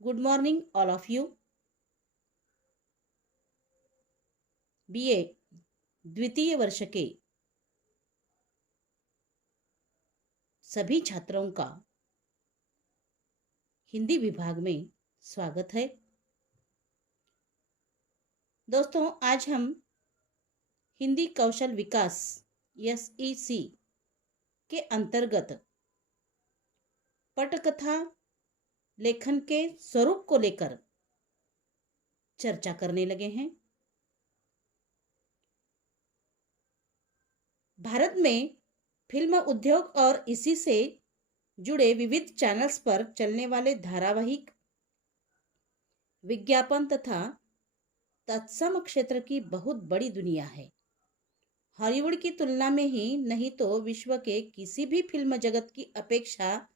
Good morning all of you. BA द्वितीय वर्ष के सभी छात्रों का हिंदी विभाग में स्वागत है। दोस्तों, आज हम हिंदी कौशल विकास SEC के अंतर्गत पटकथा लेखन के स्वरूप को लेकर चर्चा करने लगे हैं। भारत में फिल्म उद्योग और इसी से जुड़े विविध चैनल्स पर चलने वाले धारावाहिक, विज्ञापन तथा तत्सम क्षेत्र की बहुत बड़ी दुनिया है। हॉलीवुड की तुलना में ही नहीं तो विश्व के किसी भी फिल्म जगत की अपेक्षा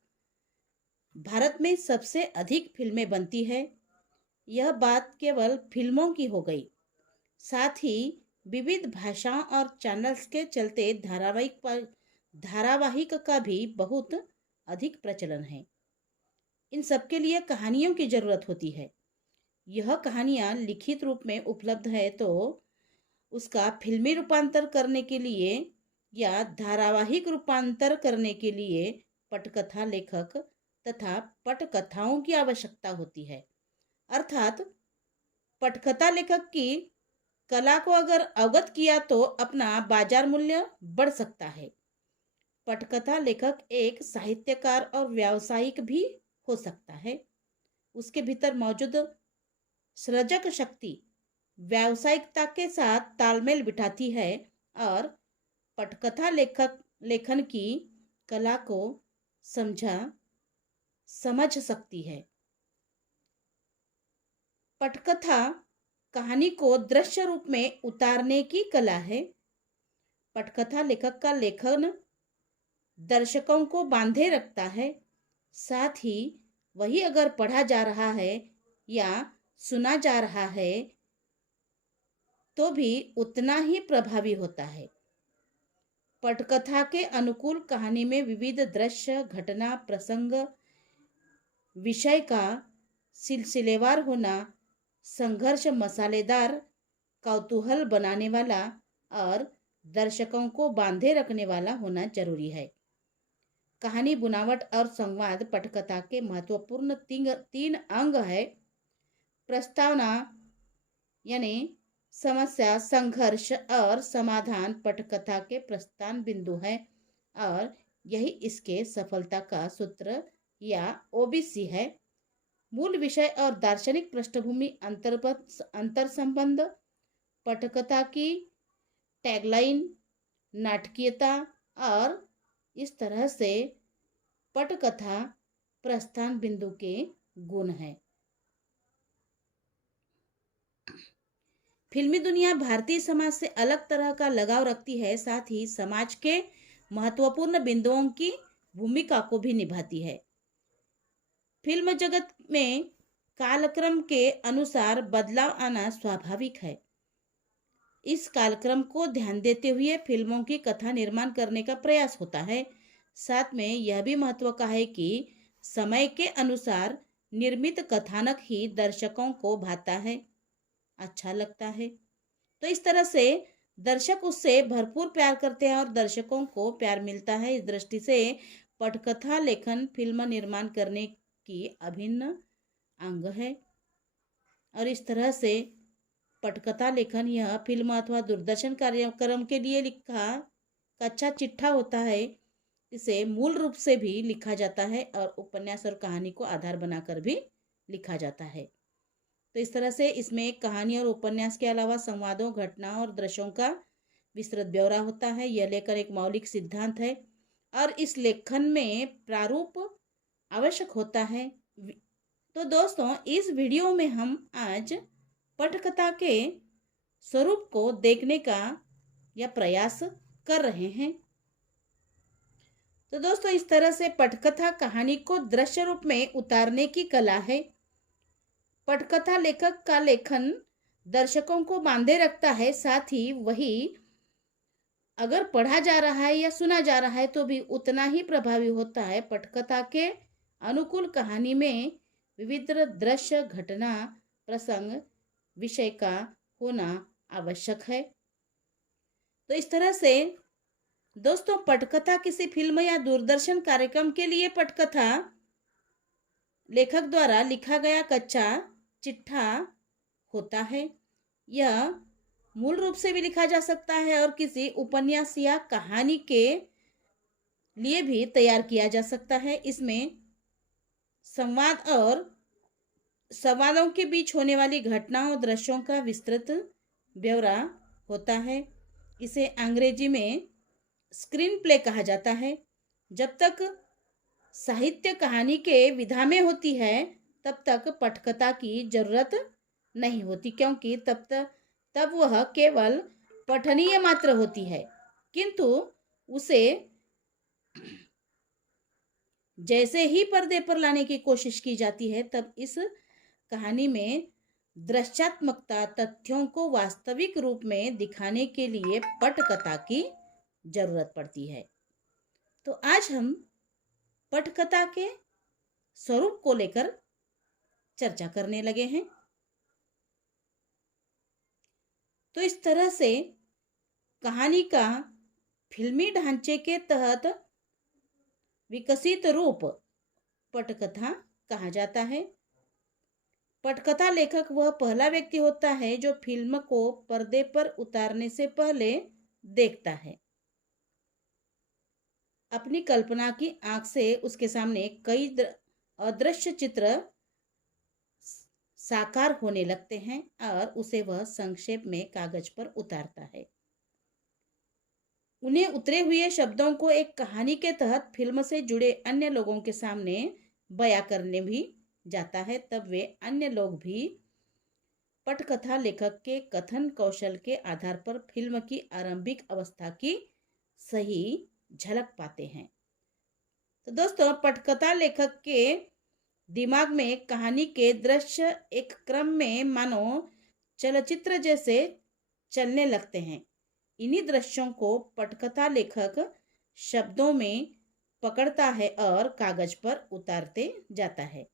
भारत में सबसे अधिक फिल्में बनती है। यह बात केवल फिल्मों की हो गई, साथ ही विविध भाषाओं और चैनल्स के चलते धारावाहिक का भी बहुत अधिक प्रचलन है। इन सबके लिए कहानियों की जरूरत होती है। यह कहानियाँ लिखित रूप में उपलब्ध है तो उसका फिल्मी रूपांतर करने के लिए या धारावाहिक रूपांतर करने के लिए पटकथा लेखक तथा पटकथाओं की आवश्यकता होती है। अर्थात पटकथा लेखक की कला को अगर अवगत किया तो अपना बाजार मूल्य बढ़ सकता है। पटकथा लेखक एक साहित्यकार और व्यावसायिक भी हो सकता है। उसके भीतर मौजूद सृजक शक्ति व्यावसायिकता के साथ तालमेल बिठाती है और पटकथा लेखन की कला को समझ सकती है। पटकथा कहानी को दृश्य रूप में उतारने की कला है। पटकथा लेखक का लेखन दर्शकों को बांधे रखता है, साथ ही वही अगर पढ़ा जा रहा है या सुना जा रहा है तो भी उतना ही प्रभावी होता है। पटकथा के अनुकूल कहानी में विविध दृश्य, घटना, प्रसंग, विषय का सिलसिलेवार होना, संघर्ष मसालेदार, कौतूहल बनाने वाला और दर्शकों को बांधे रखने वाला होना जरूरी है। कहानी, बुनावट और संवाद पटकथा के महत्वपूर्ण तीन अंग है। प्रस्तावना यानी समस्या, संघर्ष और समाधान पटकथा के प्रस्थान बिंदु है और यही इसके सफलता का सूत्र या OBC है। मूल विषय और दार्शनिक पृष्ठभूमि, अंतर संबंध, पटकथा की टैगलाइन, नाटकीयता और इस तरह से पटकथा प्रस्थान बिंदु के गुण हैं। फिल्मी दुनिया भारतीय समाज से अलग तरह का लगाव रखती है, साथ ही समाज के महत्वपूर्ण बिंदुओं की भूमिका को भी निभाती है। फिल्म जगत में कालक्रम के अनुसार बदलाव आना स्वाभाविक है। इस कालक्रम को ध्यान देते हुए फिल्मों की कथा निर्माण करने का प्रयास होता है। साथ में यह भी महत्व का है कि समय के अनुसार निर्मित कथानक ही दर्शकों को भाता है, अच्छा लगता है। तो इस तरह से दर्शक उससे भरपूर प्यार करते हैं और दर्शकों को प्यार मिलता है। इस दृष्टि से पटकथा लेखन फिल्म निर्माण करने की अभिन्न अंग है और इस तरह से पटकथा लेखन यह फिल्म अथवा दूरदर्शन कार्यक्रम के लिए लिखा कच्चा चिट्ठा होता है। इसे मूल रूप से भी लिखा जाता है और उपन्यास और कहानी को आधार बनाकर भी लिखा जाता है। तो इस तरह से इसमें कहानी और उपन्यास के अलावा संवादों, घटनाओं और दृश्यों का विस्तृत ब्यौरा होता है। यह लेकर एक मौलिक सिद्धांत है और इस लेखन में प्रारूप आवश्यक होता है। तो दोस्तों, इस वीडियो में हम आज पटकथा के स्वरूप को देखने का या प्रयास कर रहे हैं। तो दोस्तों, इस तरह से पटकथा कहानी को दृश्य रूप में उतारने की कला है। पटकथा लेखक का लेखन दर्शकों को बांधे रखता है, साथ ही वही अगर पढ़ा जा रहा है या सुना जा रहा है तो भी उतना ही प्रभावी होता है। पटकथा के अनुकूल कहानी में विविध दृश्य, घटना, प्रसंग, विषय का होना आवश्यक है। तो इस तरह से दोस्तों, पटकथा किसी फिल्म या दूरदर्शन कार्यक्रम के लिए पटकथा लेखक द्वारा लिखा गया कच्चा चिट्ठा होता है। यह मूल रूप से भी लिखा जा सकता है और किसी उपन्यास या कहानी के लिए भी तैयार किया जा सकता है। इसमें संवाद और संवादों के बीच होने वाली घटनाओं, दृश्यों का विस्तृत ब्यौरा होता है। इसे अंग्रेजी में स्क्रीन प्ले कहा जाता है। जब तक साहित्य कहानी के विधा में होती है, तब तक पटकथा की जरूरत नहीं होती, क्योंकि तब वह केवल पठनीय मात्र होती है। किंतु उसे जैसे ही पर्दे पर लाने की कोशिश की जाती है, तब इस कहानी में दृश्यात्मकता, तथ्यों को वास्तविक रूप में दिखाने के लिए पटकथा की जरूरत पड़ती है। तो आज हम पटकथा के स्वरूप को लेकर चर्चा करने लगे हैं। तो इस तरह से कहानी का फिल्मी ढांचे के तहत विकसित रूप पटकथा कहा जाता है। पटकथा लेखक वह पहला व्यक्ति होता है जो फिल्म को पर्दे पर उतारने से पहले देखता है। अपनी कल्पना की आंख से उसके सामने कई अदृश्य चित्र साकार होने लगते हैं और उसे वह संक्षेप में कागज पर उतारता है। उन्हें उतरे हुए शब्दों को एक कहानी के तहत फिल्म से जुड़े अन्य लोगों के सामने बयां करने भी जाता है। तब वे अन्य लोग भी पटकथा लेखक के कथन कौशल के आधार पर फिल्म की आरंभिक अवस्था की सही झलक पाते हैं। तो दोस्तों, पटकथा लेखक के दिमाग में कहानी के दृश्य एक क्रम में मानो चलचित्र जैसे चलने लगते हैं। इन्हीं दृश्यों को पटकथा लेखक शब्दों में पकड़ता है और कागज पर उतारते जाता है।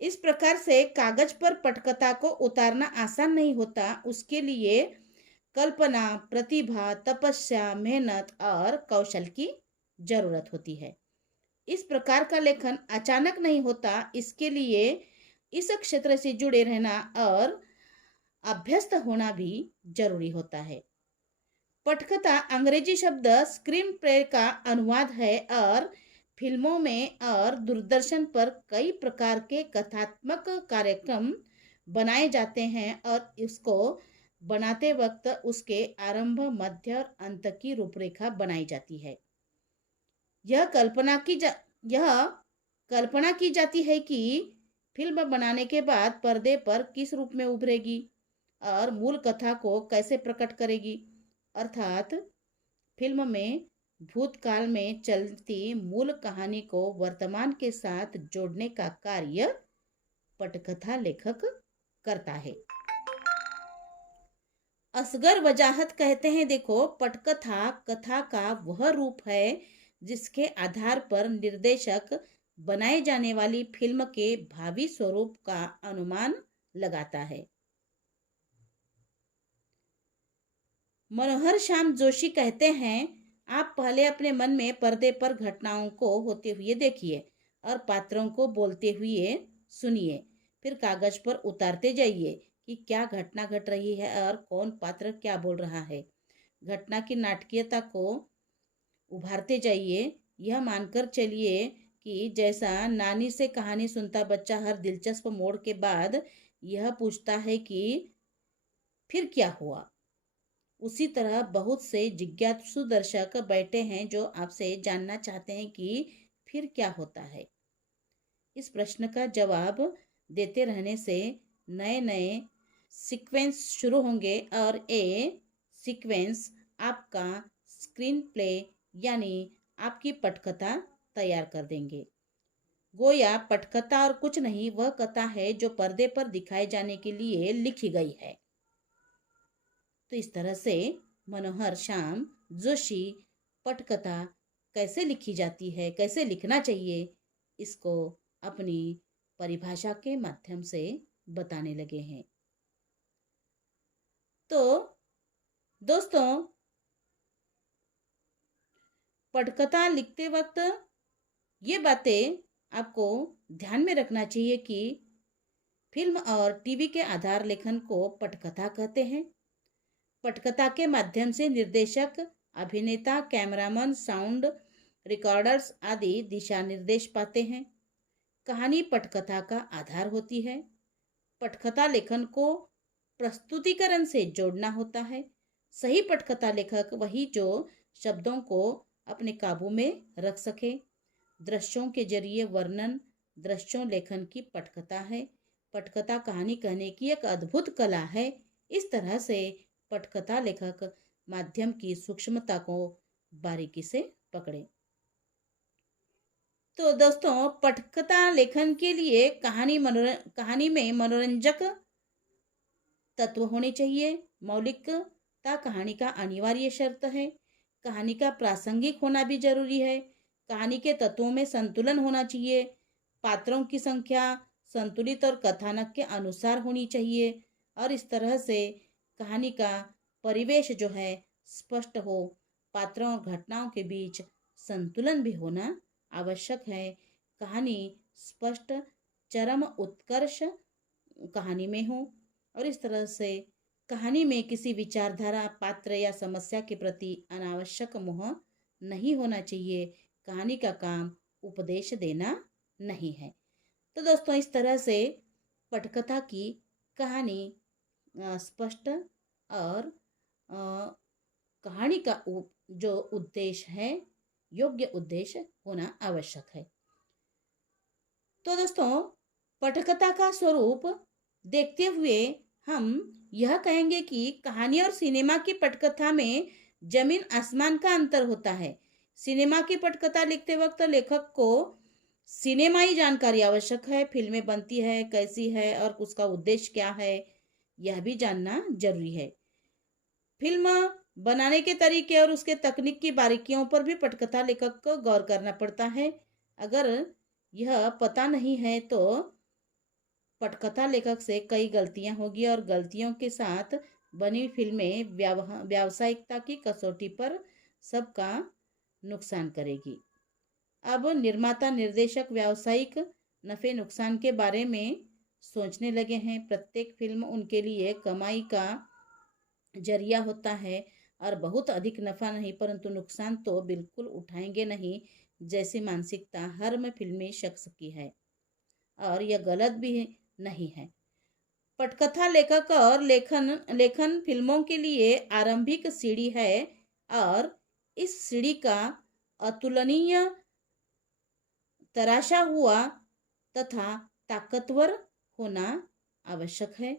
इस प्रकार से कागज पर पटकथा को उतारना आसान नहीं होता। उसके लिए कल्पना, प्रतिभा, तपस्या, मेहनत और कौशल की जरूरत होती है। इस प्रकार का लेखन अचानक नहीं होता। इसके लिए इस क्षेत्र से जुड़े रहना और अभ्यस्त होना भी जरूरी होता है। पटकथा अंग्रेजी शब्द स्क्रीन प्ले का अनुवाद है और फिल्मों में और दूरदर्शन पर कई प्रकार के कथात्मक कार्यक्रम बनाए जाते हैं और इसको बनाते वक्त उसके आरंभ, मध्य और अंत की रूपरेखा बनाई जाती है। यह कल्पना की जाती है कि फिल्म बनाने के बाद पर्दे पर किस रूप में उभरेगी और मूल कथा को कैसे प्रकट करेगी। अर्थात फिल्म में भूतकाल में चलती मूल कहानी को वर्तमान के साथ जोड़ने का कार्य पटकथा लेखक करता है। असगर वजाहत कहते हैं, देखो, पटकथा कथा का वह रूप है जिसके आधार पर निर्देशक बनाए जाने वाली फिल्म के भावी स्वरूप का अनुमान लगाता है। मनोहर श्याम जोशी कहते हैं, आप पहले अपने मन में पर्दे पर घटनाओं को होते हुए देखिए और पात्रों को बोलते हुए सुनिए। फिर कागज पर उतारते जाइए कि क्या घटना घट रही है और कौन पात्र क्या बोल रहा है। घटना की नाटकीयता को उभारते जाइए। यह मानकर चलिए कि जैसा नानी से कहानी सुनता बच्चा हर दिलचस्प मोड़ के बाद यह पूछता है कि फिर क्या हुआ, उसी तरह बहुत से जिज्ञासु दर्शक बैठे हैं जो आपसे जानना चाहते हैं कि फिर क्या होता है। इस प्रश्न का जवाब देते रहने से नए नए सीक्वेंस शुरू होंगे और ये सीक्वेंस आपका स्क्रीन प्ले यानी आपकी पटकथा तैयार कर देंगे। गोया पटकथा और कुछ नहीं, वह कथा है जो पर्दे पर दिखाए जाने के लिए लिखी गई है। तो इस तरह से मनोहर श्याम जोशी पटकथा कैसे लिखी जाती है, कैसे लिखना चाहिए, इसको अपनी परिभाषा के माध्यम से बताने लगे हैं। तो दोस्तों, पटकथा लिखते वक्त ये बातें आपको ध्यान में रखना चाहिए कि फिल्म और टीवी के आधार लेखन को पटकथा कहते हैं। पटकथा के माध्यम से निर्देशक, अभिनेता, कैमरामैन, साउंड रिकॉर्डर्स आदि दिशा निर्देश पाते हैं। कहानी पटकथा का आधार होती है। पटकथा लेखन को प्रस्तुतिकरण से जोड़ना होता है। सही पटकथा लेखक वही जो शब्दों को अपने काबू में रख सके। दृश्यों के जरिए वर्णन दृश्यों लेखन की पटकथा है। पटकथा कहानी कहने की एक अद्भुत कला है। इस तरह से पटकथा लेखक माध्यम की सूक्ष्मता को बारीकी से पकड़े। तो दोस्तों, पटकथा लेखन के लिए कहानी में मनोरंजक तत्व होने चाहिए। मौलिकता कहानी का अनिवार्य शर्त है। कहानी का प्रासंगिक होना भी जरूरी है। कहानी के तत्वों में संतुलन होना चाहिए। पात्रों की संख्या संतुलित और कथानक के अनुसार होनी चाहिए और इस तरह से कहानी का परिवेश जो है स्पष्ट हो। पात्रों और घटनाओं के बीच संतुलन भी होना आवश्यक है। कहानी स्पष्ट, चरम उत्कर्ष कहानी में हो और इस तरह से कहानी में किसी विचारधारा, पात्र या समस्या के प्रति अनावश्यक मोह नहीं होना चाहिए। कहानी का काम उपदेश देना नहीं है। तो दोस्तों, इस तरह से पटकथा की कहानी स्पष्ट और कहानी का जो उद्देश्य है, योग्य उद्देश्य होना आवश्यक है। तो दोस्तों, पटकथा का स्वरूप देखते हुए हम यह कहेंगे कि कहानी और सिनेमा की पटकथा में जमीन आसमान का अंतर होता है। सिनेमा की पटकथा लिखते वक्त लेखक को सिनेमाई जानकारी आवश्यक है। फिल्में बनती है कैसी है और उसका उद्देश्य क्या है, यह भी जानना जरूरी है। फिल्म बनाने के तरीके और उसके तकनीक की बारीकियों पर भी पटकथा लेखक को गौर करना पड़ता है। अगर यह पता नहीं है तो पटकथा लेखक से कई गलतियां होगी और गलतियों के साथ बनी फिल्में व्यावसायिकता की कसौटी पर सबका नुकसान करेगी। अब निर्माता, निर्देशक व्यावसायिक नफे नुकसान के बारे में सोचने लगे हैं। प्रत्येक फिल्म उनके लिए कमाई का जरिया होता है और बहुत अधिक नफा नहीं परंतु नुकसान तो बिल्कुल उठाएंगे नहीं, जैसी मानसिकता हर में फिल्मी शख्स की है और यह गलत भी नहीं है। पटकथा लेखक और लेखन फिल्मों के लिए आरंभिक सीढ़ी है और इस सीढ़ी का अतुलनीय, तराशा हुआ तथा ताकतवर होना आवश्यक है।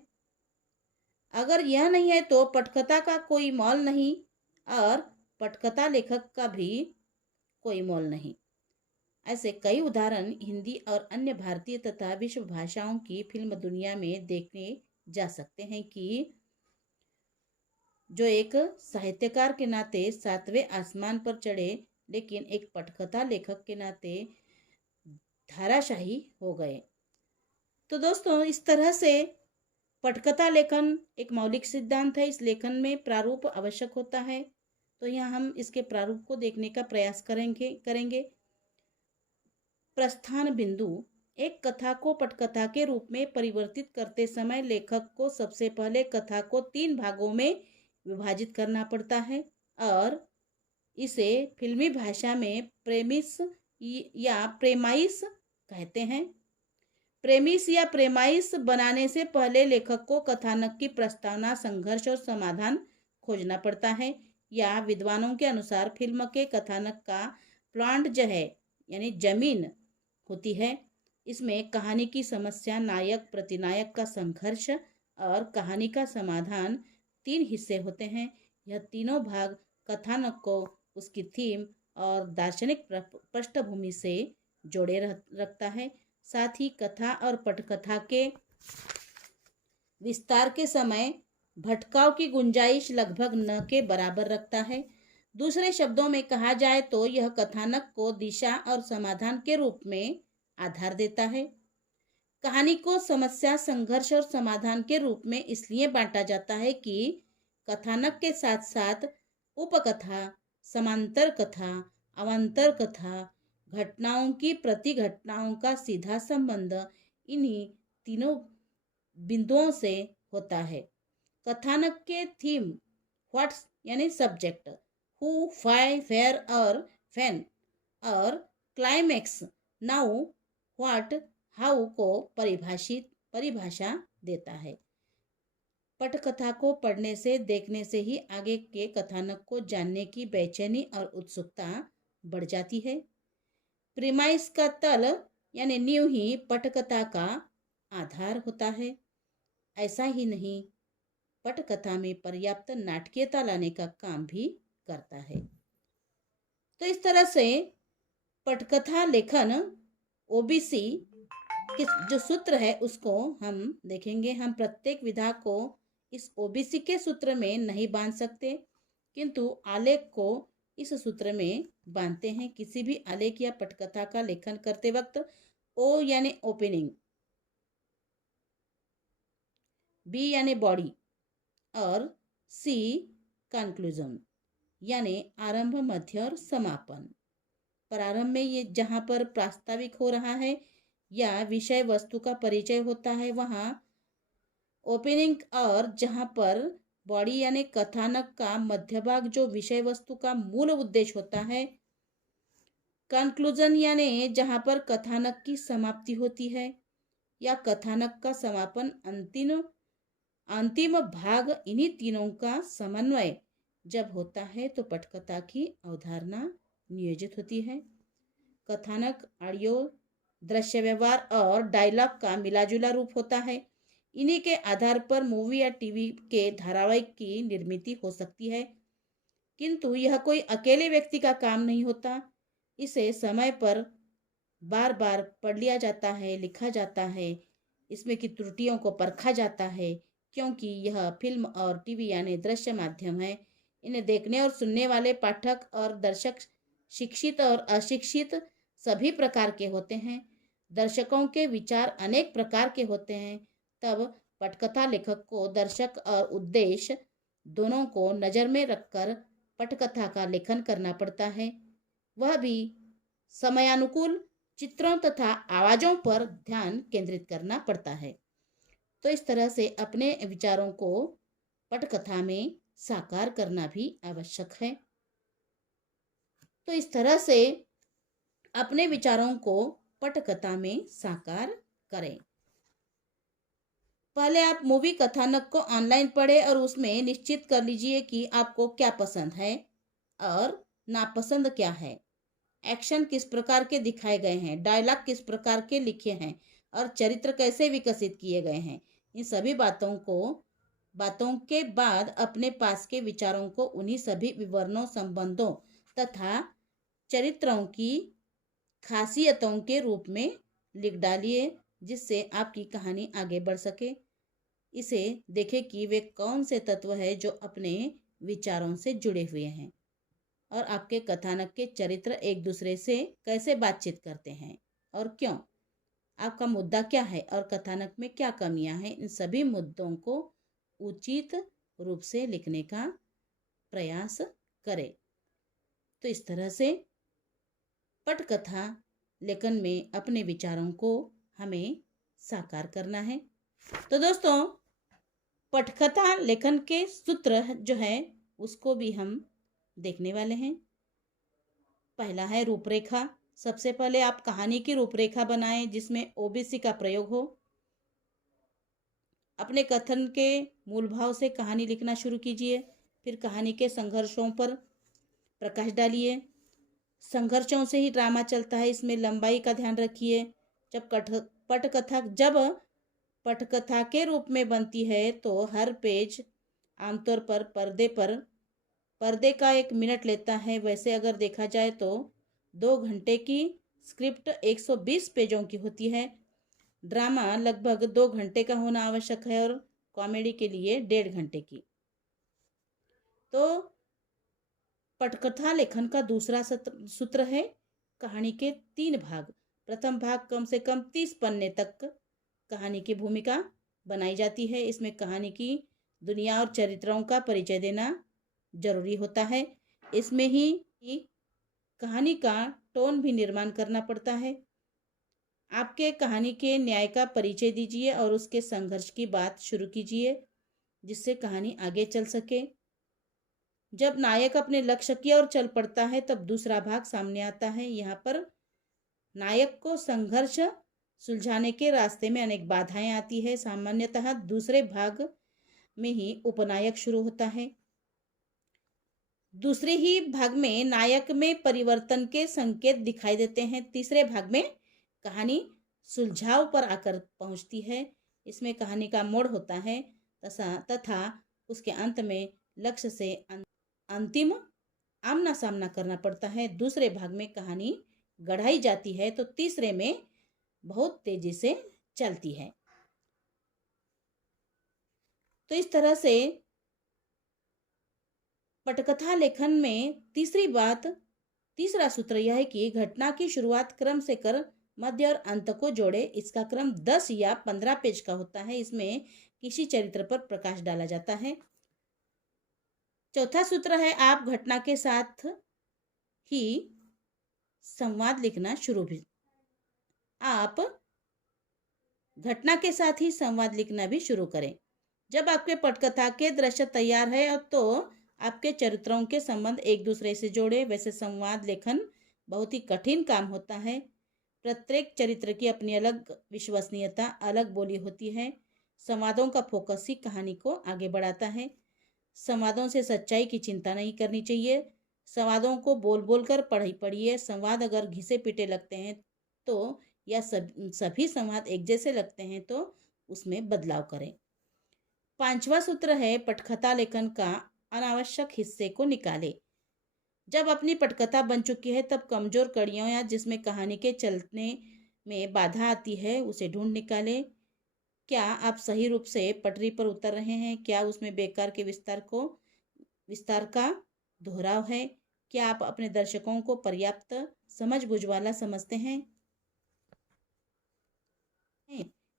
अगर यह नहीं है तो पटकथा का कोई मोल नहीं और पटकथा लेखक का भी कोई मोल नहीं। ऐसे कई उदाहरण हिंदी और अन्य भारतीय तथा विश्व भाषाओं की फिल्म दुनिया में देखने जा सकते हैं कि जो एक साहित्यकार के नाते सातवें आसमान पर चढ़े लेकिन एक पटकथा लेखक के नाते धाराशाही हो गए। तो दोस्तों, इस तरह से पटकथा लेखन एक मौलिक सिद्धांत है। इस लेखन में प्रारूप आवश्यक होता है। तो यहाँ हम इसके प्रारूप को देखने का प्रयास करेंगे। प्रस्थान बिंदु। एक कथा को पटकथा के रूप में परिवर्तित करते समय लेखक को सबसे पहले कथा को 3 भागों में विभाजित करना पड़ता है और इसे फिल्मी भाषा में प्रेमिस या प्रेमाइस कहते हैं। प्रेमिस या प्रेमाइस बनाने से पहले लेखक को कथानक की प्रस्तावना, संघर्ष और समाधान खोजना पड़ता है। या विद्वानों के अनुसार फिल्म के कथानक का प्लॉट जो है यानी जमीन होती है। इसमें कहानी की समस्या, नायक प्रतिनायक का संघर्ष और कहानी का समाधान 3 हिस्से होते हैं। यह तीनों भाग कथानक को उसकी थीम और दार्शनिक पृष्ठभूमि से जोड़े रखता है। साथ ही कथा और पटकथा के विस्तार के समय भटकाव की गुंजाइश लगभग न के बराबर रखता है। दूसरे शब्दों में कहा जाए तो यह कथानक को दिशा और समाधान के रूप में आधार देता है। कहानी को समस्या, संघर्ष और समाधान के रूप में इसलिए बांटा जाता है कि कथानक के साथ साथ उपकथा, समांतर कथा, अवान्तर कथा, घटनाओं की प्रति घटनाओं का सीधा संबंध इन्हीं तीनों बिंदुओं से होता है। कथानक के थीम, व्हाट्स यानी सब्जेक्ट, हु, व्हाई, वेयर और व्हेन और क्लाइमेक्स, नाउ, व्हाट, हाउ को परिभाषा देता है। पटकथा को पढ़ने से, देखने से ही आगे के कथानक को जानने की बेचैनी और उत्सुकता बढ़ जाती है। प्रीमाइस का तल यानी नींव ही पटकथा का आधार होता है। ऐसा ही नहीं, पटकथा में पर्याप्त नाटकीयता लाने का काम भी करता है। तो इस तरह से पटकथा लेखन ओबीसी किस जो सूत्र है उसको हम देखेंगे। हम प्रत्येक विधा को इस ओबीसी के सूत्र में नहीं बांध सकते, किंतु आलेख को इस सूत्र में बांधते हैं। किसी भी आलेख या पटकथा का लेखन करते वक्त ओ यानी ओपनिंग, बी यानी बॉडी और सी कंक्लूजन यानी आरंभ, मध्य और समापन। प्रारंभ में ये जहाँ पर प्रास्ताविक हो रहा है या विषय वस्तु का परिचय होता है वहाँ ओपनिंग, और जहाँ पर बॉडी यानी कथानक का मध्य भाग जो विषय वस्तु का मूल उद्देश्य होता है। कंक्लूजन यानी जहाँ पर कथानक की समाप्ति होती है या कथानक का समापन, अंतिम भाग। इन्हीं तीनों का समन्वय जब होता है तो पटकथा की अवधारणा नियोजित होती है। कथानक ऑडियो, दृश्य व्यवहार और डायलॉग का मिलाजुला रूप होता है। इन्हीं के आधार पर मूवी या टीवी के धारावाहिक की निर्मित हो सकती है, किंतु यह कोई अकेले व्यक्ति का काम नहीं होता। इसे समय पर बार बार पढ़ लिया जाता है, लिखा जाता है, इसमें की त्रुटियों को परखा जाता है, क्योंकि यह फिल्म और टीवी यानी दृश्य माध्यम है। इन्हें देखने और सुनने वाले पाठक और दर्शक शिक्षित और अशिक्षित सभी प्रकार के होते हैं। दर्शकों के विचार अनेक प्रकार के होते हैं। तब पटकथा लेखक को दर्शक और उद्देश्य दोनों को नज़र में रखकर पटकथा का लेखन करना पड़ता है। वह भी समयानुकूल चित्रों तथा आवाज़ों पर ध्यान केंद्रित करना पड़ता है। तो इस तरह से अपने विचारों को पटकथा में साकार करना भी आवश्यक है। तो इस तरह से अपने विचारों को पटकथा में साकार करें। पहले आप मूवी कथानक को ऑनलाइन पढ़ें और उसमें निश्चित कर लीजिए कि आपको क्या पसंद है और नापसंद क्या है। एक्शन किस प्रकार के दिखाए गए हैं, डायलॉग किस प्रकार के लिखे हैं और चरित्र कैसे विकसित किए गए हैं। इन सभी बातों के बाद अपने पास के विचारों को उन्हीं सभी विवरणों, संबंधों तथा चरित्रों की खासियतों के रूप में लिख डालिए, जिससे आपकी कहानी आगे बढ़ सके। इसे देखें कि वे कौन से तत्व है जो अपने विचारों से जुड़े हुए हैं और आपके कथानक के चरित्र एक दूसरे से कैसे बातचीत करते हैं और क्यों। आपका मुद्दा क्या है और कथानक में क्या कमियां हैं। इन सभी मुद्दों को उचित रूप से लिखने का प्रयास करें। तो इस तरह से पटकथा लेखन में अपने विचारों को हमें साकार करना है। तो दोस्तों, पटकथा लेखन के सूत्र जो है उसको भी हम देखने वाले हैं। पहला है रूपरेखा। सबसे पहले आप कहानी की रूपरेखा बनाएं जिसमें ओबीसी का प्रयोग हो। अपने कथन के मूल भाव से कहानी लिखना शुरू कीजिए। फिर कहानी के संघर्षों पर प्रकाश डालिए। संघर्षों से ही ड्रामा चलता है, इसमें लंबाई का ध्यान रखिए। जब पटकथा के रूप में बनती है तो हर पेज आमतौर पर पर्दे का 1 मिनट लेता है। वैसे अगर देखा जाए तो 2 घंटे की स्क्रिप्ट 120 पेजों की होती है। ड्रामा लगभग 2 घंटे का होना आवश्यक है और कॉमेडी के लिए 1.5 घंटे की। तो पटकथा लेखन का दूसरा सूत्र है कहानी के 3 भाग। प्रथम भाग कम से कम 30 पन्ने तक कहानी की भूमिका बनाई जाती है। इसमें कहानी की दुनिया और चरित्रों का परिचय देना जरूरी होता है। इसमें ही कहानी का टोन भी निर्माण करना पड़ता है। आपके कहानी के न्याय का परिचय दीजिए और उसके संघर्ष की बात शुरू कीजिए, जिससे कहानी आगे चल सके। जब नायक अपने लक्ष्य की ओर चल पड़ता है तब दूसरा भाग सामने आता है। यहाँ पर नायक को संघर्ष सुलझाने के रास्ते में अनेक बाधाएं आती है। सामान्यतः दूसरे भाग में ही उपनायक शुरू होता है। दूसरे ही भाग में नायक में परिवर्तन के संकेत दिखाई देते हैं। तीसरे भाग में कहानी सुलझाव पर आकर पहुंचती है। इसमें कहानी का मोड़ होता है तथा उसके अंत में लक्ष्य से अंतिम आमना सामना करना पड़ता है। दूसरे भाग में कहानी गढ़ाई जाती है तो तीसरे में बहुत तेजी से चलती है। तो इस तरह से पटकथा लेखन में तीसरा सूत्र यह है कि घटना की शुरुआत क्रम से कर मध्य और अंत को जोड़े। इसका क्रम 10 या 15 पेज का होता है। इसमें किसी चरित्र पर प्रकाश डाला जाता है। चौथा सूत्र है आप घटना के साथ ही संवाद लिखना भी शुरू करें। जब आपके पटकथा के दृश्य तैयार है तो आपके चरित्रों के संबंध एक दूसरे से जोड़े। वैसे संवाद लेखन बहुत ही कठिन काम होता है। प्रत्येक चरित्र की अपनी अलग विश्वसनीयता, अलग बोली होती है। संवादों का फोकस ही कहानी को आगे बढ़ाता है। संवादों से सच्चाई की चिंता नहीं करनी चाहिए। संवादों को बोल बोल कर पढ़िए। संवाद अगर घिसे पिटे लगते हैं तो या सभी संवाद एक जैसे लगते हैं तो उसमें बदलाव करें। 5वां सूत्र है पटकथा लेखन का अनावश्यक हिस्से को निकाले। जब अपनी पटकथा बन चुकी है तब कमजोर कड़ियों या जिसमें कहानी के चलने में बाधा आती है उसे ढूंढ निकाले। क्या आप सही रूप से पटरी पर उतर रहे हैं? क्या उसमें बेकार के विस्तार का दोहराव है? क्या आप अपने दर्शकों को पर्याप्त समझ बुझ वाला समझते हैं?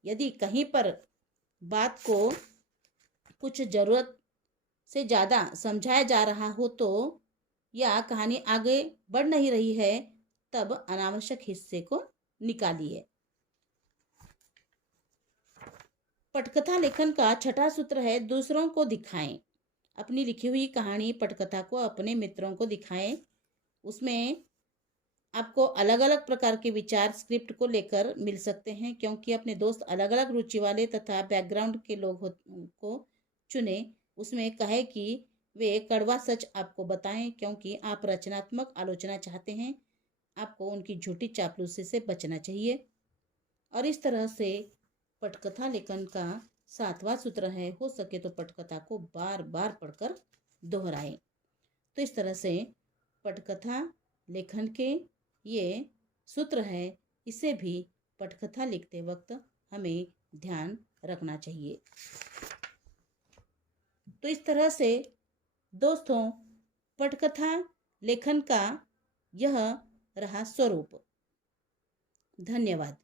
यदि कहीं पर बात को कुछ जरूरत से ज़्यादा समझाया जा रहा हो तो या कहानी आगे बढ़ नहीं रही है तब अनावश्यक हिस्से को निकालिए। पटकथा लेखन का 6वां सूत्र है दूसरों को दिखाएं। अपनी लिखी हुई कहानी पटकथा को अपने मित्रों को दिखाएं। उसमें आपको अलग अलग प्रकार के विचार स्क्रिप्ट को लेकर मिल सकते हैं, क्योंकि अपने दोस्त अलग अलग रुचि वाले तथा बैकग्राउंड के लोग को चुने। उसमें कहे कि वे कड़वा सच आपको बताएं, क्योंकि आप रचनात्मक आलोचना चाहते हैं। आपको उनकी झूठी चापलूसी से बचना चाहिए। और इस तरह से पटकथा लेखन का 7वां सूत्र है हो सके तो पटकथा को बार बार पढ़कर दोहराएं। तो इस तरह से पटकथा लेखन के ये सूत्र है, इसे भी पटकथा लिखते वक्त हमें ध्यान रखना चाहिए। तो इस तरह से दोस्तों पटकथा लेखन का यह रहा स्वरूप। धन्यवाद।